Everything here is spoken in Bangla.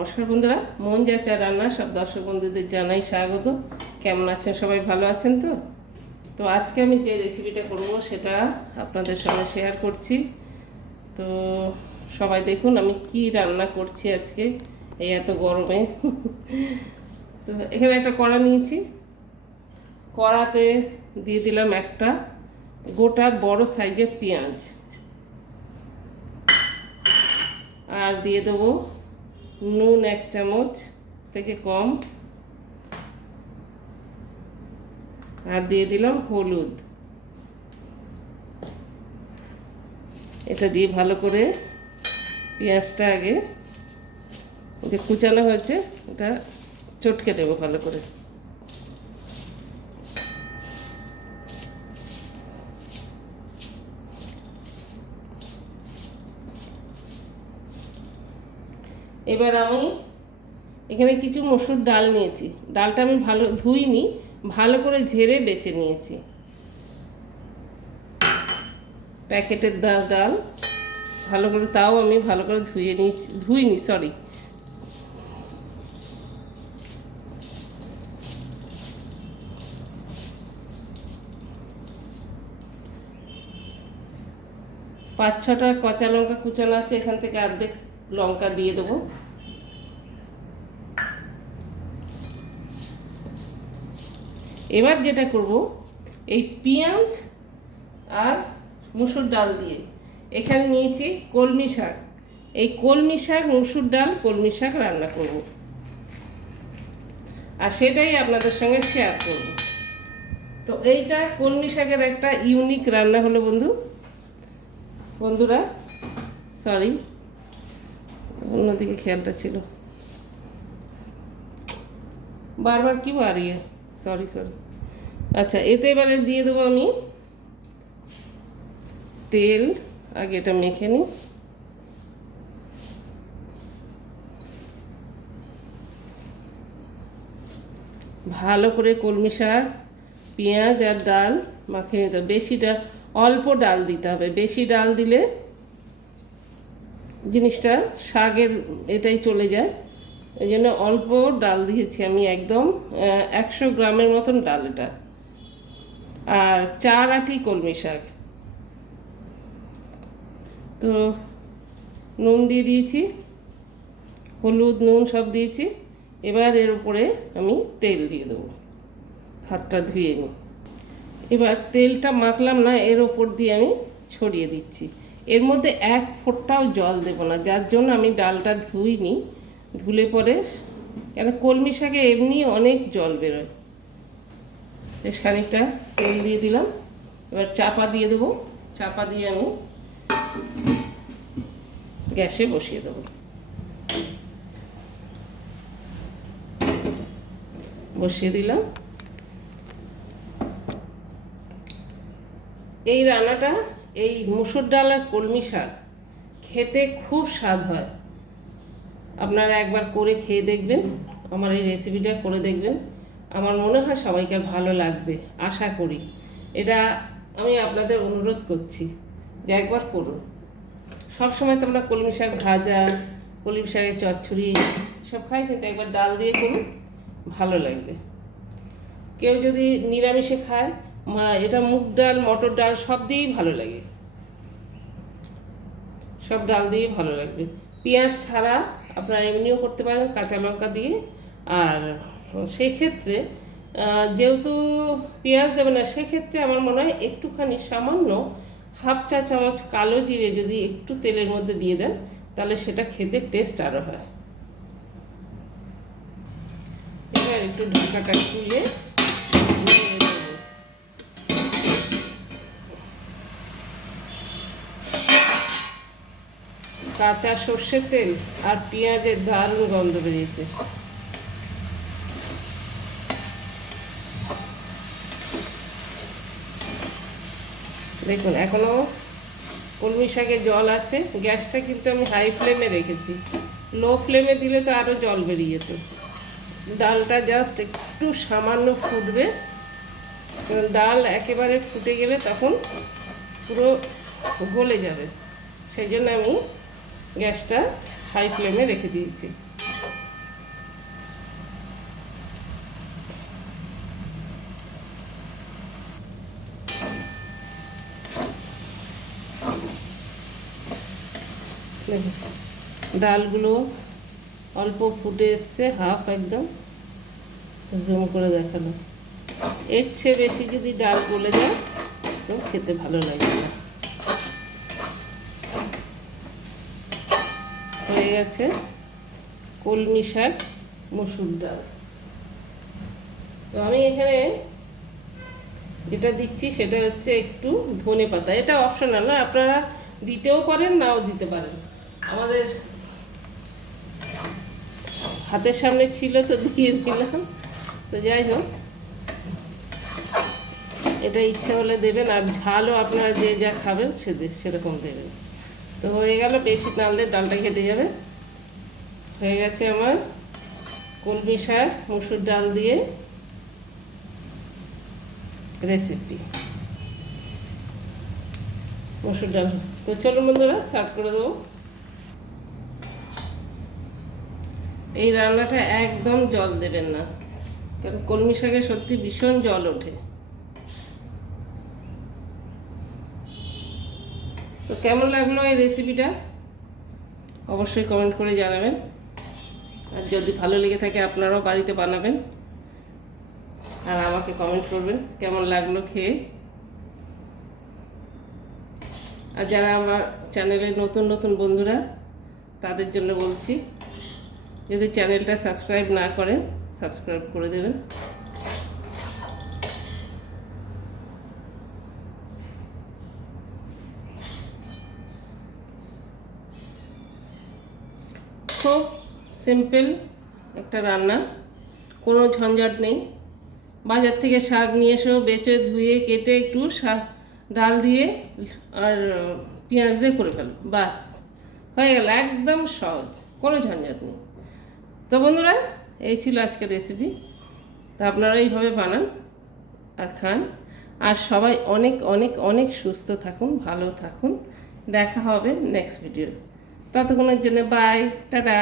নমস্কার বন্ধুরা, মন যাচা রান্না, সব দর্শক বন্ধুদের জানাই স্বাগত। কেমন আছেন সবাই? ভালো আছেন তো? তো আজকে আমি যে রেসিপিটা করব, সেটা আপনাদের সঙ্গে শেয়ার করছি। তো সবাই দেখুন, আমি কি রান্না করছি আজকে, এই এত গরমে। তো এখানে একটা কড়া নিয়েছি। কড়াতে দিয়ে দিলাম একটা গোটা বড় সাইজের পেঁয়াজ। আর দিয়ে দেবো নুন এক চামচ থেকে কম। আর দিয়ে দিলাম হলুদ। এটা দিয়ে ভালো করে পেঁয়াজটা আগে যে কুচানো হয়েছে, ওটা চটকে দেবো ভালো করে। এবার আমি এখানে কিছু মসুর ডাল নিয়েছি। ডালটা আমি ভালো ধুইনি, ভালো করে ঝেড়ে বেছে নিয়েছি। প্যাকেটের ডাল ডাল ভালো করে, তাও আমি ভালো করে ধুয়ে নিয়েছি, ধুইনি সরি পাঁচ ছটা কচা লঙ্কা কুচানো আছে এখান থেকে অর্ধেক লঙ্কা দিয়ে দেবো। এবার যেটা করব, এই পেঁয়াজ আর মুসুর ডাল দিয়ে। এখানে নিয়েছি কলমি শাক। এই কলমি শাক, মুসুর ডাল, কলমি শাক রান্না করব। আর সেটাই আপনাদের সঙ্গে শেয়ার করব। তো এইটা কলমি শাকের একটা ইউনিক রান্না হলো বন্ধু। বন্ধুরা সরি অন্যদিকে খেয়ালটা ছিল বারবার কি বাড়িয়ে সরি সরি আচ্ছা এতে এবারে দিয়ে দেবো আমি তেল আগে এটা মেখে নিই ভালো করে কলমি শাক পেঁয়াজ আর ডাল মাখিয়ে নিতে হবে বেশি ডাল অল্প ডাল দিতে হবে বেশি ডাল দিলে জিনিসটা, শাকের এটাই চলে যায়। এই জন্য অল্প ডাল দিয়েছি আমি একদম একশো গ্রামের মতন ডাল এটা। আর চার আটি কলমি শাক। তো নুন দিয়ে দিয়েছি, হলুদ, নুন সব দিয়েছি। এবার এর উপরে আমি তেল দিয়ে দেবো। হাতটা ধুয়ে নিই। এবার তেলটা মাখলাম না, এর ওপর দিয়ে আমি ছড়িয়ে দিচ্ছি। এর মধ্যে এক ফোঁটাও জল দেবো না, যার জন্য আমি ডালটা ধুইনি। ধুলে পরে কেন কলমি শাকে এমনি অনেক জল বেরোয়। বেশ খানিকটা তেল দিয়ে দিলাম। এবার চাপা দিয়ে দেবো। চাপা দিয়ে আমি গ্যাসে বসিয়ে দেবো। বসিয়ে দিলাম। এই রান্নাটা এই মুসুর ডাল আর কলমি শাক খেতে খুব স্বাদ হয়। আপনারা একবার করে খেয়ে দেখবেন, আমার এই রেসিপিটা করে দেখবেন। আমার মনে হয় সবাইকে ভালো লাগবে, আশা করি। এটা আমি আপনাদের অনুরোধ করছি যে একবার করুন। সবসময় তো আমরা কলমি শাক ভাজা, কলমি শাকের চচ্চড়ি সব খাই, কিন্তু একবার ডাল দিয়ে করুন, ভালো লাগবে। কেউ যদি নিরামিষে খায় এটা মুগ ডাল, মটর ডাল, সব দিয়েই ভালো লাগে। সব ডাল দিয়েই ভালো লাগবে। পেঁয়াজ ছাড়া আপনারা এমনিও করতে পারেন কাঁচা লঙ্কা দিয়ে। আর সেক্ষেত্রে যেহেতু পেঁয়াজ দেবে না, সেক্ষেত্রে আমার মনে হয় একটুখানি সামান্য হাফ চা চামচ কালো জিরে যদি একটু তেলের মধ্যে দিয়ে দেন, তাহলে সেটা খেতে টেস্ট আরও হয়। এবার একটু ঢাকাটা খুলে কাঁচা সর্ষের তেল আর পেঁয়াজের দারুণ গন্ধ বেরিয়েছে। দেখুন, এখনও কলমি শাকে জল আছে। গ্যাসটা কিন্তু আমি হাই ফ্লেমে রেখেছি। লো ফ্লেমে দিলে তো আরও জল বেরিয়ে যেত। ডালটা জাস্ট একটু সামান্য ফুটবে। ডাল একেবারে ফুটে গেলে তখন পুরো গলে যাবে। সেই জন্য আমি গ্যাসটা হাই ফ্লেমে রেখে দিয়েছি। ডালগুলো অল্প ফুটে এসছে, হাফ একদম জুম করে দেখাল এর চেয়ে বেশি যদি ডাল গলে যায়, তো খেতে ভালো লাগে না। হয়ে গেছে। কলমি শাক, মসুর ডাল। তো আমি এখানে যেটা দিচ্ছি সেটা হচ্ছে একটু ধনে পাতা। এটা অপশনাল না আপনারা দিতেও পারেন, নাও দিতে পারেন। আমাদের হাতের সামনে ছিল তো, দিয়ে দিলাম। তো যাই হোক, এটা ইচ্ছা হলে দেবেন, আর ঝালও আপনারা যে যা খাবেন সে সেরকম দেবেন। তো হয়ে গেল, বেশি নাড়লে ডালটা কেটে যাবে। হয়ে গেছে আমার কলমি শাক মুসুর ডাল দিয়ে রেসিপি মসুর ডাল। তো চলো বন্ধুরা সার্ভ করে দেবো। এই রান্নাটা একদম জল দেবেন না, কারণ কলমি শাকে সত্যি ভীষণ জল ওঠে। তো কেমন লাগল এই রেসিপিটা অবশ্যই কমেন্ট করে জানাবেন। আর যদি ভালো লেগে থাকে, আপনারাও বাড়িতে বানাবেন। আর আমাকে কমেন্ট করবেন কেমন লাগল খেয়ে। আর যারা আমার চ্যানেলে নতুন নতুন বন্ধুরা, তাদের জন্য বলছি, যদি চ্যানেলটা সাবস্ক্রাইব না করেন সাবস্ক্রাইব করে দেবেন খুব সিম্পল একটা রান্না, কোনো ঝঞ্ঝট নেই। বাজার থেকে শাক নিয়ে এসো, বেচে, ধুয়ে, কেটে একটু শাক, ডাল দিয়ে আর পেঁয়াজ দিয়ে করে ফেলো, বাস। হয়ে গেল, একদম সহজ, কোনো ঝঞ্ঝট নেই। তো বন্ধুরা, এই ছিল আজকের রেসিপি তো আপনারা এইভাবে বানান আর খান। আর সবাই অনেক অনেক অনেক সুস্থ থাকুন, ভালো থাকুন। দেখা হবে নেক্সট ভিডিও ততক্ষণের জন্য বাই টাটা।